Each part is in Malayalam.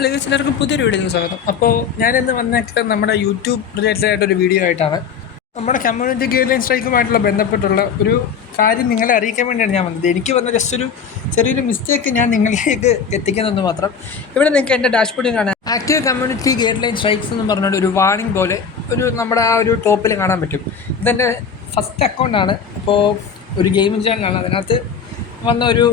ഹലോ ഗൈസ്, എല്ലാവർക്കും പുതിയൊരു വീഡിയോയിലേക്ക് സ്വാഗതം. അപ്പോൾ ഞാനിന്ന് വന്നേക്കുന്നത് നമ്മുടെ യൂട്യൂബ് റിലേറ്റഡ് ആയിട്ടൊരു വീഡിയോ ആയിട്ടാണ്. നമ്മുടെ കമ്മ്യൂണിറ്റി ഗൈഡ്ലൈൻ സ്ട്രൈക്കുമായിട്ടുള്ള ബന്ധപ്പെട്ടുള്ള ഒരു കാര്യം നിങ്ങളെ അറിയിക്കാൻ വേണ്ടിയാണ് ഞാൻ വന്നത്. എനിക്ക് വന്ന ജസ്റ്റ് ഒരു ചെറിയൊരു മിസ്റ്റേക്ക് ഞാൻ നിങ്ങളിലേക്ക് എത്തിക്കുന്നതെന്ന് മാത്രം. ഇവിടെ നിങ്ങൾക്ക് എൻ്റെ ഡാഷ്ബോർഡിൽ കാണാം, ആക്റ്റീവ് കമ്മ്യൂണിറ്റി ഗൈഡ്ലൈൻ സ്ട്രൈക്സ് എന്ന് പറഞ്ഞുകൊണ്ട് ഒരു വാർണിംഗ് പോലെ നമ്മുടെ ആ ഒരു ടോപ്പിൽ കാണാൻ പറ്റും. ഇതെൻ്റെ ഫസ്റ്റ് അക്കൗണ്ടാണ്. അപ്പോൾ ഒരു ഗെയിമിംഗ് ചാനലാണ്. അതിനകത്ത് വന്ന ഒരു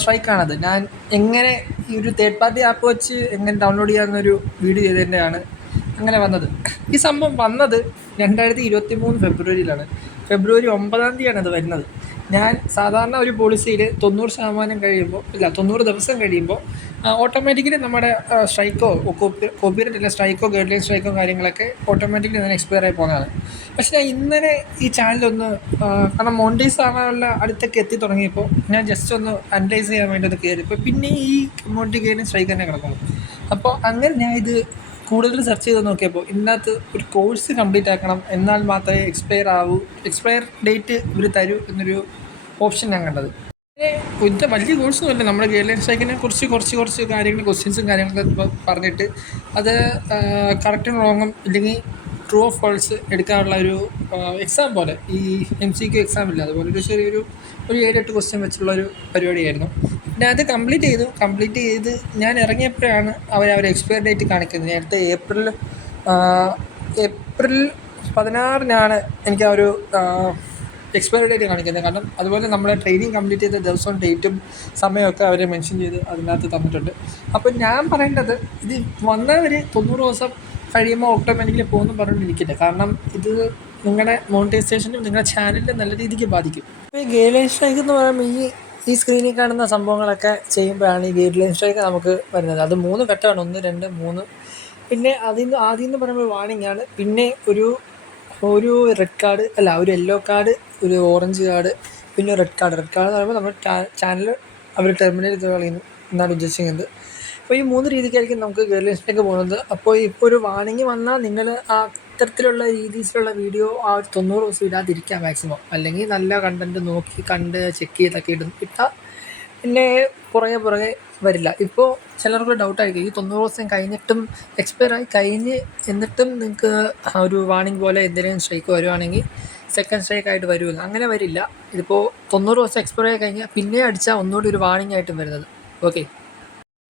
സ്ട്രൈക്കാണത്. ഞാൻ എങ്ങനെ ഈ ഒരു തേർഡ് പാർട്ടി ആപ്പ് വെച്ച് എങ്ങനെ ഡൗൺലോഡ് ചെയ്യാമെന്നൊരു വീഡിയോ ചെയ്തതിൻ്റെയാണ് അങ്ങനെ വന്നത്. ഈ സംഭവം വന്നത് 2023 ഫെബ്രുവരിയിലാണ്. ഫെബ്രുവരി 9-ാം തീയതിയാണ് അത് വരുന്നത്. ഞാൻ സാധാരണ ഒരു പോളിസിയിൽ 90% കഴിയുമ്പോൾ 90 ദിവസം കഴിയുമ്പോൾ ഓട്ടോമാറ്റിക്കലി നമ്മുടെ സ്ട്രൈക്കോ കോപ്പിറൈറ്റ് അല്ല സ്ട്രൈക്കോ ഗൈഡ്ലൈൻ സ്ട്രൈക്കോ കാര്യങ്ങളൊക്കെ ഓട്ടോമാറ്റിക്കലി തന്നെ എക്സ്പയർ ആയി പോകുന്നതാണ്. പക്ഷേ ഞാൻ ഇന്നലെ ഈ ചാനലൊന്ന് കാരണം മോണിറ്റൈസ് ആവാനുള്ള അടുത്തൊക്കെ എത്തി തുടങ്ങിയപ്പോൾ ഞാൻ ജസ്റ്റ് ഒന്ന് അനലൈസ് ചെയ്യാൻ വേണ്ടി ഒന്ന് കയറിയപ്പോൾ പിന്നെ ഈ കമ്മ്യൂണിറ്റി ഗൈഡ്ലൈൻ സ്ട്രൈക്ക് തന്നെ കിടക്കുന്നു. അപ്പോൾ അങ്ങനെ ഞാൻ ഇത് കൂടുതൽ സെർച്ച് ചെയ്ത് നോക്കിയപ്പോൾ ഇതിനകത്ത് ഒരു കോഴ്സ് കംപ്ലീറ്റ് ആക്കണം, എന്നാൽ മാത്രമേ എക്സ്പയർ ഡേറ്റ് ഇവർ തരൂ എന്നൊരു ഓപ്ഷൻ ഞാൻ കണ്ടത്. ഇതിൻ്റെ വലിയ കോഴ്സൊന്നും അല്ല, നമ്മുടെ ഗൈഡ്ലൈൻ സ്ട്രൈക്കിനെ കുറച്ച് കാര്യങ്ങൾ ക്വസ്റ്റ്യൻസും കാര്യങ്ങളൊക്കെ പറഞ്ഞിട്ട് അത് കറക്റ്റും റോങ്ങും ഇല്ലെങ്കിൽ ട്രൂ ഓഫ് ഫോൾസ് എടുക്കാനുള്ള ഒരു എക്സാം പോലെ, ഈ MCQ എക്സാം ഇല്ല അതുപോലെ ഒരു ചെറിയൊരു 7-8 ക്വസ്റ്റ്യൻ വെച്ചുള്ള ഒരു പരിപാടിയായിരുന്നു. പിന്നെ അത് കംപ്ലീറ്റ് ചെയ്ത് ഞാൻ ഇറങ്ങിയപ്പോഴാണ് അവർ എക്സ്പയർ ഡേറ്റ് കാണിക്കുന്നത്. നേരത്തെ ഏപ്രിൽ 16-നാണ് എനിക്ക് ആ ഒരു എക്സ്പയറി ഡേറ്റ് കാണിക്കുന്നത്. കാരണം അതുപോലെ നമ്മുടെ ട്രെയിനിങ് കംപ്ലീറ്റ് ചെയ്ത ദിവസവും ഡേറ്റും സമയമൊക്കെ അവർ മെൻഷൻ ചെയ്ത് അതിനകത്ത് തന്നിട്ടുണ്ട്. അപ്പോൾ ഞാൻ പറയേണ്ടത്, ഇത് വന്നവർ 90 ദിവസം കഴിയുമ്പോൾ ഓട്ടോമാറ്റിക്കലി പോകുമെന്ന് പറഞ്ഞുകൊണ്ടിരിക്കില്ല. കാരണം ഇത് നിങ്ങളുടെ മോണിറ്റൈസേഷനും നിങ്ങളുടെ ചാനലിനെ നല്ല രീതിക്ക് ബാധിക്കും. ഇപ്പോൾ ഈ ഗൈഡ്ലൈൻ സ്ട്രൈക്ക് എന്ന് പറയുമ്പോൾ ഈ സ്ക്രീനിൽ കാണുന്ന സംഭവങ്ങളൊക്കെ ചെയ്യുമ്പോഴാണ് ഈ ഗൈഡ്ലൈൻ സ്ട്രൈക്ക് നമുക്ക് വരുന്നത്. അത് 3 ഘട്ടമാണ്, 1, 2, 3. പിന്നെ ആദ്യം എന്ന് പറയുമ്പോൾ വാർണിംഗ് ആണ്. പിന്നെ ഒരു റെഡ് കാർഡ് ഒരു യെല്ലോ കാർഡ്, ഒരു ഓറഞ്ച് കാർഡ്, പിന്നെ റെഡ് കാർഡ് എന്ന് പറയുമ്പോൾ നമ്മുടെ ചാനൽ അവർ ടെർമിനേറ്റ് ചെയ്ത് കളയുന്നു എന്നാണ് ഉദ്ദേശിക്കുന്നത്. അപ്പോൾ ഈ 3 രീതിക്കായിരിക്കും നമുക്ക് ഗൈഡ്ലൈൻസിലേക്ക് പോകുന്നത്. അപ്പോൾ ഇപ്പോൾ ഒരു വാർണിംഗ് വന്നാൽ നിങ്ങൾ അത്തരത്തിലുള്ള രീതിയിലുള്ള വീഡിയോ 90 ദിവസം ഇടാതിരിക്കുക മാക്സിമം. അല്ലെങ്കിൽ നല്ല കണ്ടൻറ്റ് നോക്കി ചെക്ക് ചെയ്തൊക്കെ ഇട്ടാൽ പിന്നെ പുറകെ വരില്ല. ഇപ്പോൾ ചിലർക്ക് ഡൗട്ടായിരിക്കും, ഈ 90 ദിവസം കഴിഞ്ഞിട്ടും എക്സ്പയർ ആയി എന്നിട്ടും നിങ്ങൾക്ക് ആ ഒരു വാർണിംഗ് പോലെ എന്തെങ്കിലും സ്ട്രൈക്ക് വരുവാണെങ്കിൽ സെക്കൻഡ് സ്ട്രൈക്ക് ആയിട്ട് വരുമല്ലോ. അങ്ങനെ വരില്ല. ഇതിപ്പോൾ 90 ദിവസം എക്സ്പയർ ആയി കഴിഞ്ഞാൽ പിന്നെ അടിച്ചാൽ ഒന്നുകൂടി ഒരു വാർണിംഗ് ആയിട്ടും വരുന്നത്. ഓക്കെ,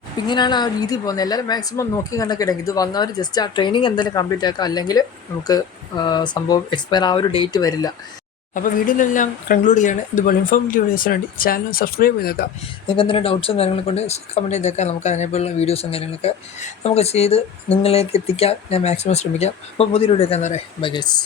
ഇങ്ങനെയാണ് ആ രീതി പോകുന്നത്. എല്ലാവരും മാക്സിമം നോക്കി കണ്ടൊക്കെ ഇടയ്ക്ക് ഇത് വന്നവർ ജസ്റ്റ് ആ ട്രെയിനിങ് എന്തെങ്കിലും കംപ്ലീറ്റ് ആക്കുക, അല്ലെങ്കിൽ നമുക്ക് സംഭവം എക്സ്പയർ ആ ഒരു ഡേറ്റ് വരില്ല. അപ്പോൾ വീഡിയോയിലെല്ലാം കൺക്ലൂഡ് ചെയ്യാണ്. ഇതുപോലെ ഇൻഫോർമേറ്റീവ് വീഡിയോസിന് വേണ്ടി ചാനൽ സബ്സ്ക്രൈബ് ചെയ്തേക്കാം. നിങ്ങൾക്ക് എന്തെങ്കിലും ഡൗട്ട്സും കാര്യങ്ങളൊക്കെ കൊണ്ട് കമൻറ്റ് ചെയ്തേക്കാം. നമുക്ക് അതിനെപ്പോലുള്ള വീഡിയോസും കാര്യങ്ങളൊക്കെ നമുക്ക് ചെയ്ത് നിങ്ങളിലേക്ക് എത്തിക്കാൻ ഞാൻ മാക്സിമം ശ്രമിക്കാം. അപ്പോൾ പുതിയ വീഡിയോ ഒക്കെ എന്താ പറയുക, ബൈ ഗൈസ്.